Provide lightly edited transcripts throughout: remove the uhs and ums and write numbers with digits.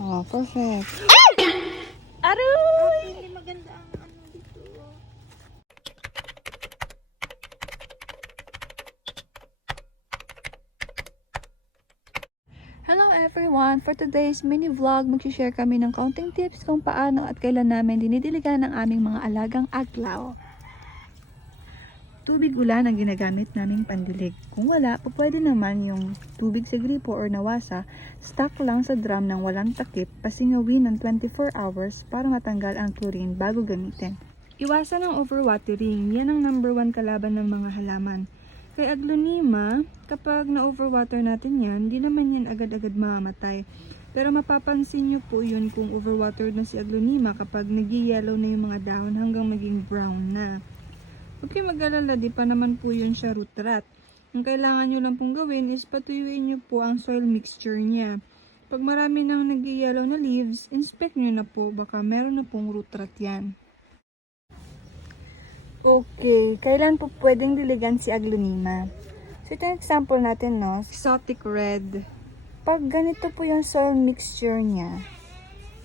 Oh, perfect. Aroy! Hindi maganda ang ano dito. Hello everyone! For today's mini vlog, mag-share kami ng kaunting tips kung paano at kailan namin dinidiligan ang aming mga alagang aglaw. Tubig ulan ang ginagamit naming pandilig. Kung wala, pwede naman yung tubig sa gripo or nawasa, stock lang sa drum ng walang takip, pasingawin ng 24 hours para matanggal ang chlorine bago gamitin. Iwasan ang overwatering. Yan ang number 1 kalaban ng mga halaman. Kay aglonema, kapag na-overwater natin yan, di naman yan agad-agad mamamatay. Pero mapapansin nyo po yun kung overwatered na si aglonema kapag nag-yellow na yung mga dahon hanggang maging brown na. Huwag kayo mag-alala, di pa naman po yun siya root rot. Ang kailangan nyo lang pong gawin is patuyuin nyo po ang soil mixture niya. Pag marami nang nag-yellow na leaves, inspect nyo na po, baka meron na pong root rot yan. Okay, kailan po pwedeng diligan si aglonema? So ito yung example natin, no? Exotic red. Pag ganito po yung soil mixture niya,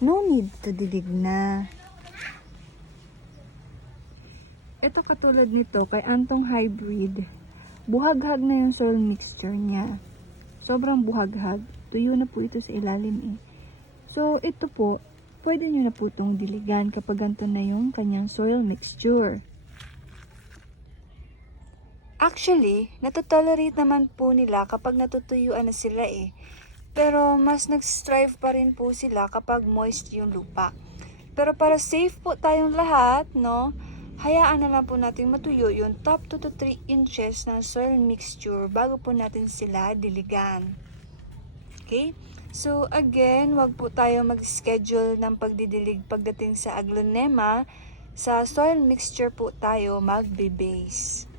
no need to dilig na. Ito katulad nito, kay Antong Hybrid, buhaghag na yung soil mixture niya. Sobrang buhaghag. Tuyo na po ito sa ilalim eh. So, ito po, pwede nyo na po itong diligan kapag ganito na yung kanyang soil mixture. Actually, natotolerate naman po nila kapag natutuyuan na sila eh. Pero mas nag-strive pa rin po sila kapag moist yung lupa. Pero para safe po tayong lahat, no? Hayaan na lang po natin matuyo yung top 2 to 3 inches ng soil mixture bago po natin sila diligan. Okay? So again, wag po tayo mag-schedule ng pagdidilig pagdating sa aglonema. Sa soil mixture po tayo magbe-base.